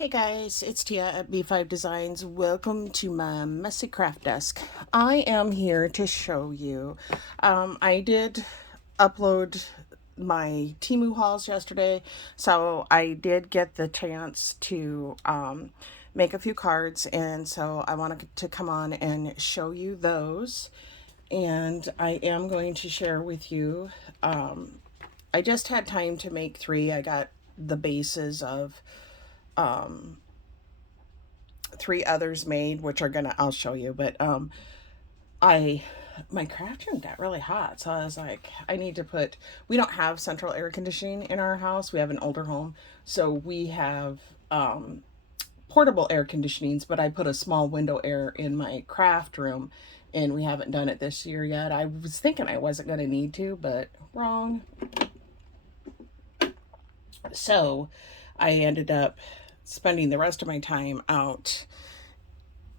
Hey guys, it's Tia at B5 Designs. Welcome to my messy craft desk. I am here to show you. I did upload my Temu hauls yesterday, so I did get the chance to make a few cards, and so I wanted to come on and show you those. And I am going to share with you. I just had time to make three. I got the bases of three others made, which are gonna I'll show you. But I my craft room got really hot, so I was like, I need to put. We don't have central air conditioning in our house. We have an older home, so we have portable air conditionings. But I put a small window air in my craft room, and we haven't done it this year yet. I was thinking I wasn't gonna need to, but wrong. So I ended up spending the rest of my time out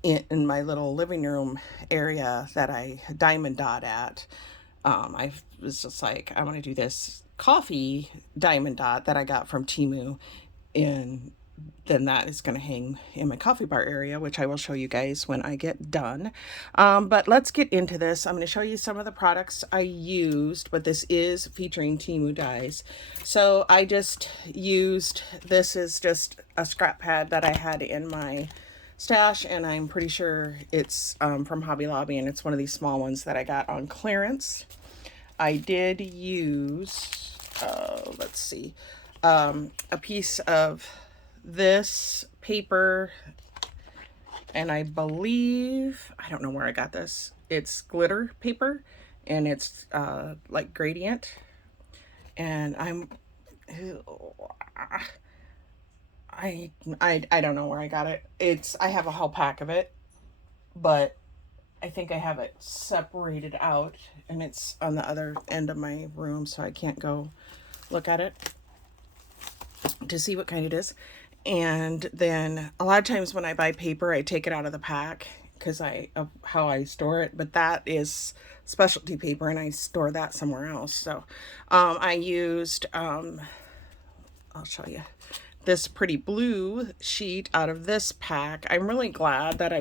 in my little living room area that I diamond dot at. I was just like, I want to do this coffee diamond dot that I got from Temu, and then that is going to hang in my coffee bar area, which I will show you guys when I get done. But let's get into this. I'm going to show you some of the products I used, but this is featuring Temu dies. So I just used, this is just a scrap pad that I had in my stash, and I'm pretty sure it's from Hobby Lobby, and it's one of these small ones that I got on clearance. I did use, let's see, a piece of this paper, and I believe, I don't know where I got this. It's glitter paper, and it's like gradient, and I don't know where I got it. I have a whole pack of it, but I think I have it separated out, and it's on the other end of my room, so I can't go look at it to see what kind it is. And then a lot of times when I buy paper, I take it out of the pack because of how I store it. But that is specialty paper, and I store that somewhere else. So I used, I'll show you, this pretty blue sheet out of this pack. I'm really glad that I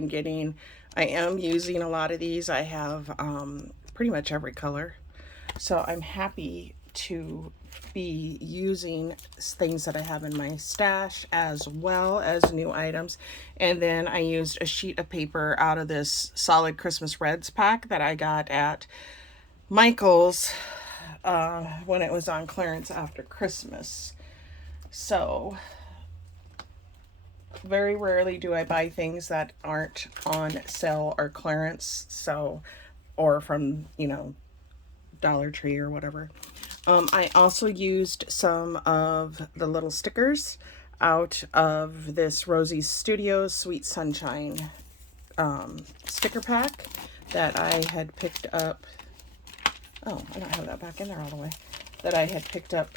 am using a lot of these. I have pretty much every color. So I'm happy to be using things that I have in my stash as well as new items. And then I used a sheet of paper out of this Solid Christmas Reds pack that I got at Michael's when it was on clearance after Christmas. So very rarely do I buy things that aren't on sale or clearance, so, or from, Dollar Tree or whatever. I also used some of the little stickers out of this Rosie's Studios Sweet Sunshine sticker pack that I had picked up. Oh, I don't have that back in there all the way. That I had picked up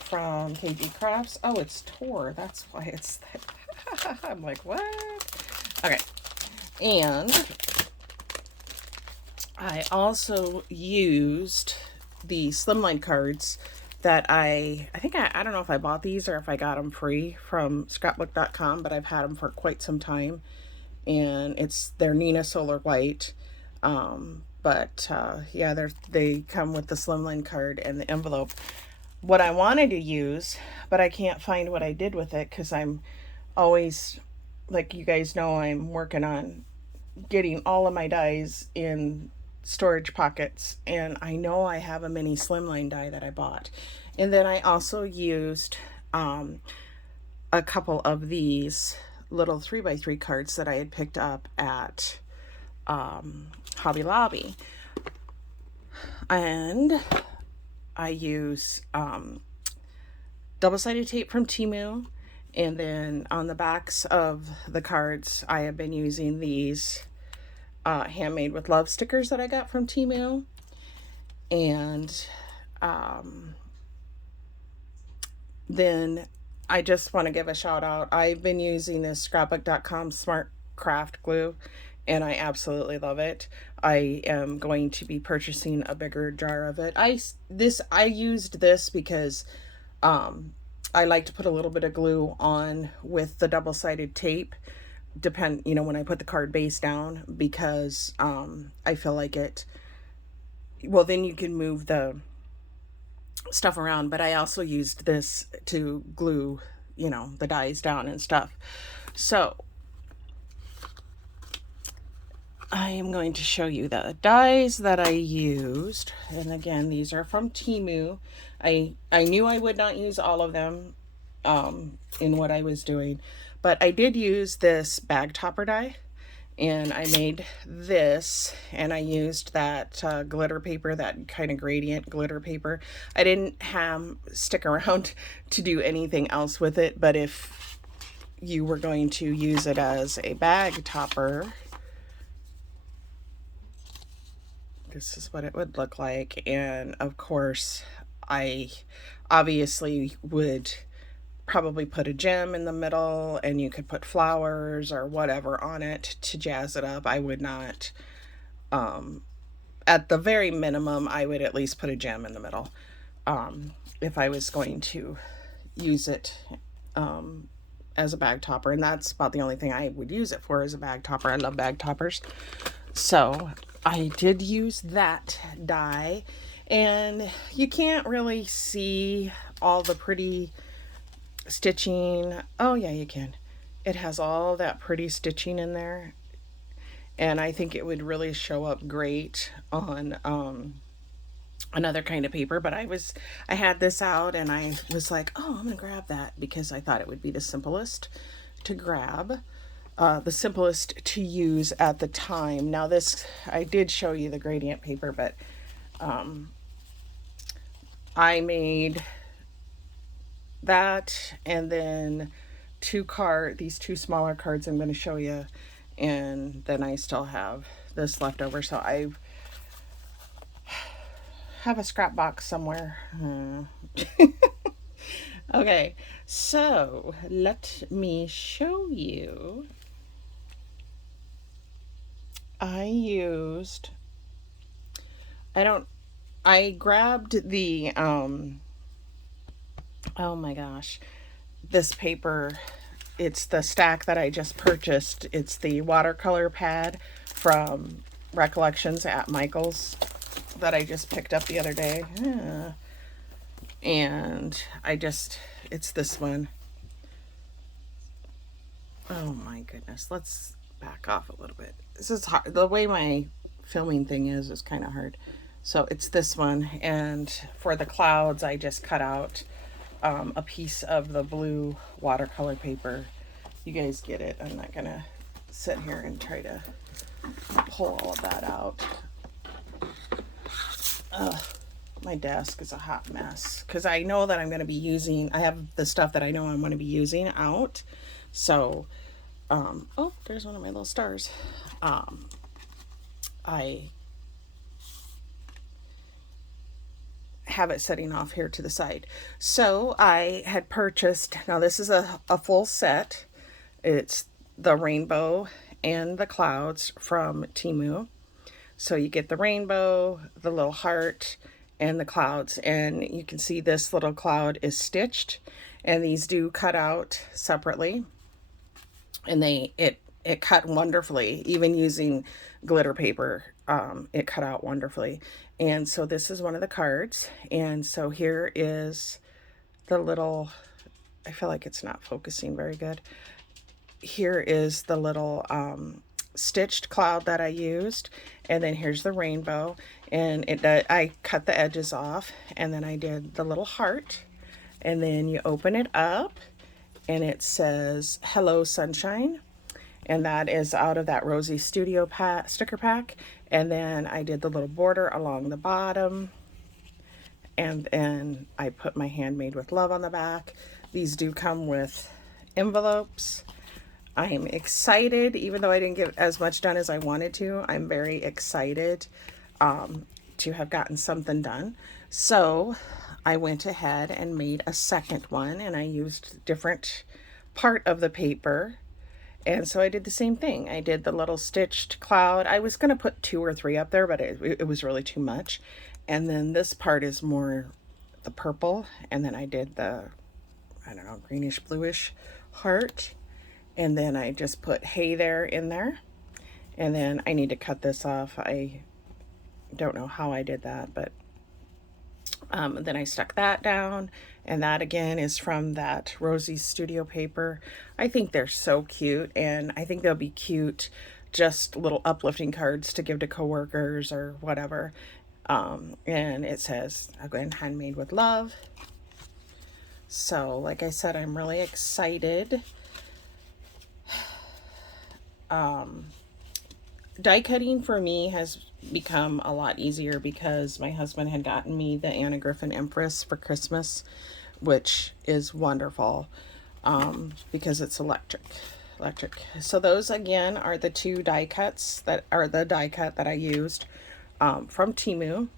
from KG Crafts. Oh, it's tore. That's why it's that. I'm like, what? Okay. And I also used the slimline cards that I think I don't know if I bought these or if I got them free from scrapbook.com, but I've had them for quite some time, and they're Nina Solar White. Yeah, they come with the slimline card and the envelope. What I wanted to use, but I can't find what I did with it because I'm always, like you guys know, I'm working on getting all of my dies in storage pockets, and I know I have a mini slimline die that I bought. And then I also used a couple of these little 3x3 cards that I had picked up at Hobby Lobby, and I use double-sided tape from Temu, and then on the backs of the cards I have been using these handmade with love stickers that I got from Temu. And then I just want to give a shout out. I've been using this scrapbook.com smart craft glue, and I absolutely love it. I am going to be purchasing a bigger jar of it. I used this because I like to put a little bit of glue on with the double-sided tape, when I put the card base down, because I feel like well, then you can move the stuff around, but I also used this to glue, the dies down and stuff. So I am going to show you the dies that I used. And again, these are from Temu. I knew I would not use all of them in what I was doing, but I did use this bag topper die. And I made this, and I used that glitter paper, that kind of gradient glitter paper. I didn't stick around to do anything else with it, but if you were going to use it as a bag topper, this is what it would look like. And of course, I obviously would probably put a gem in the middle, and you could put flowers or whatever on it to jazz it up. I would not, at the very minimum, I would at least put a gem in the middle if I was going to use it as a bag topper. And that's about the only thing I would use it for, as a bag topper. I love bag toppers. So I did use that die, and you can't really see all the pretty stitching. Oh yeah, you can. It has all that pretty stitching in there, and I think it would really show up great on another kind of paper. But I had this out, and I was like, oh, I'm gonna grab that, because I thought it would be the simplest to grab, the simplest to use at the time. Now this, I did show you the gradient paper, but I made that, and then these two smaller cards I'm going to show you, and then I still have this left over. So I have a scrap box somewhere. Okay, so let me show you. I grabbed the oh my gosh, this paper. It's the stack that I just purchased. It's the watercolor pad from Recollections at Michael's that I just picked up the other day. And it's this one. Oh my goodness. Let's back off a little bit. This is hard. The way my filming thing is kind of hard. So it's this one. And for the clouds, I just cut out a piece of the blue watercolor paper. You guys get it. I'm not gonna sit here and try to pull all of that out. My desk is a hot mess, because I know that I'm going to be I have the stuff that I know I'm going to be using out. So oh, there's one of my little stars. I have it setting off here to the side. So I had purchased, now this is a full set. It's the rainbow and the clouds from Temu. So you get the rainbow, the little heart, and the clouds. And you can see this little cloud is stitched, and these do cut out separately. And it cut wonderfully, even using glitter paper. It cut out wonderfully. And so this is one of the cards. And so here is the little, I feel like it's not focusing very good. Here is the little stitched cloud that I used. And then here's the rainbow. And I cut the edges off. And then I did the little heart. And then you open it up, and it says, "Hello, Sunshine." And that is out of that Rosie Studio sticker pack. And then I did the little border along the bottom. And then I put my Handmade with Love on the back. These do come with envelopes. I'm excited, even though I didn't get as much done as I wanted to. I'm very excited to have gotten something done. So I went ahead and made a second one, and I used different part of the paper. And so I did the same thing. I did the little stitched cloud. I was going to put 2 or 3 up there, but it was really too much. And then this part is more the purple. And then I did I don't know, greenish bluish heart. And then I just put hey there in there. And then I need to cut this off. I don't know how I did that, but then I stuck that down, and that again is from that Rosie's Studio paper. I think they're so cute, and I think they'll be cute, just little uplifting cards to give to coworkers or whatever. And it says, again, handmade with love. So, like I said, I'm really excited. Die cutting for me has become a lot easier because my husband had gotten me the Anna Griffin Empress for Christmas, which is wonderful, because it's electric. So those again are the two die cuts that are the die cut that I used, from Temu.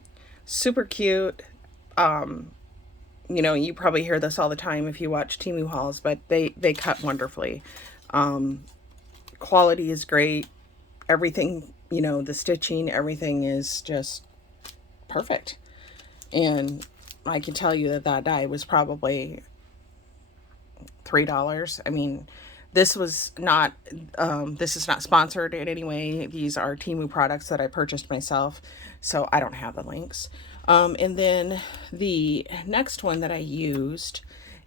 Super cute. You know, you probably hear this all the time if you watch Temu hauls, but they cut wonderfully. Quality is great. Everything, you know, the stitching, everything is just perfect. And I can tell you that that die was probably $3. I mean, this was not, this is not sponsored in any way. These are Temu products that I purchased myself, so I don't have the links. And then the next one that I used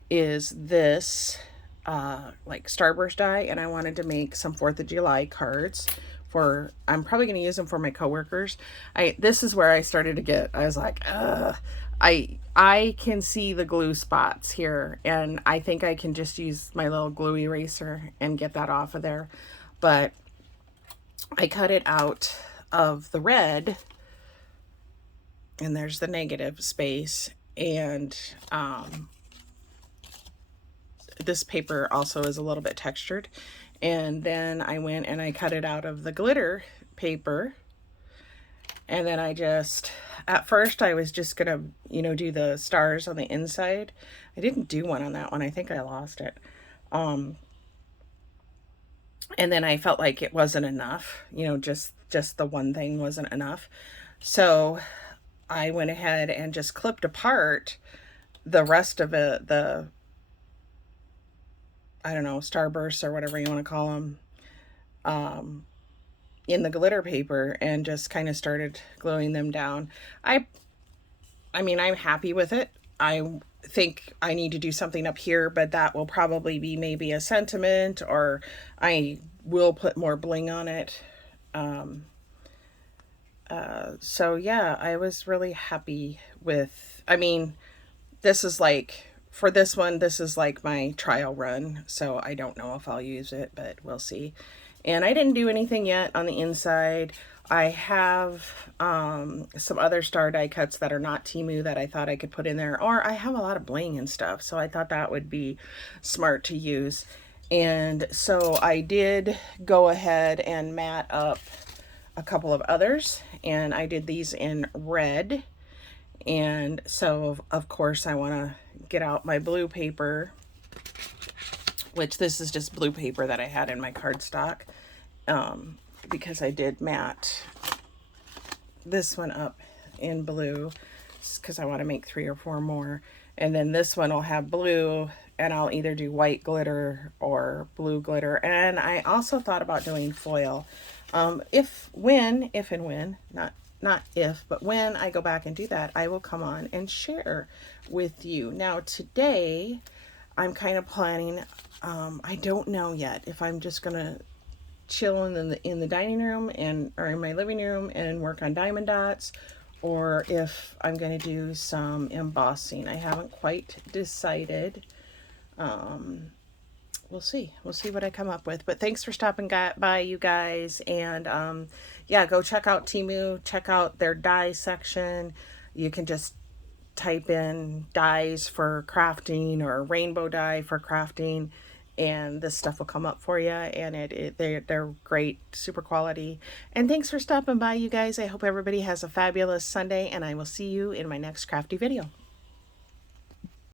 is this, like Starburst die, and I wanted to make some 4th of July cards for, I'm probably going to use them for my coworkers. This is where I started to get, I was like, ugh. I can see the glue spots here, and I think I can just use my little glue eraser and get that off of there. But I cut it out of the red, and there's the negative space, and this paper also is a little bit textured. And then I went and I cut it out of the glitter paper. And then I just, at first I was just gonna, you know, do the stars on the inside. I didn't do one on that one. I think I lost it. And then I felt like it wasn't enough, you know, just the one thing wasn't enough. So I went ahead and just clipped apart the rest of it, the, I don't know, starbursts or whatever you want to call them, in the glitter paper, and just kind of started gluing them down. I mean, I'm happy with it. I think I need to do something up here, but that will probably be maybe a sentiment, or I will put more bling on it. So yeah, I was really happy with, I mean, this is like, for this one, this is like my trial run, so I don't know if I'll use it, but we'll see. And I didn't do anything yet on the inside. I have some other star die cuts that are not Temu that I thought I could put in there, or I have a lot of bling and stuff, so I thought that would be smart to use. And so I did go ahead and mat up a couple of others, and I did these in red. And so of course I want to get out my blue paper, which this is just blue paper that I had in my cardstock, because I did mat this one up in blue because I want to make 3 or 4 more. And then this one will have blue, and I'll either do white glitter or blue glitter. And I also thought about doing foil. If and when, not if, but when I go back and do that, I will come on and share with you. Now today, I'm kind of planning, I don't know yet if I'm just gonna chill in the dining room or in my living room and work on diamond dots, or if I'm gonna do some embossing. I haven't quite decided. We'll see what I come up with. But thanks for stopping by, you guys. And yeah, go check out Temu, check out their die section. You can just type in dies for crafting or rainbow die for crafting, and this stuff will come up for you. And they're great, super quality. And thanks for stopping by, you guys. I hope everybody has a fabulous Sunday, and I will see you in my next crafty video.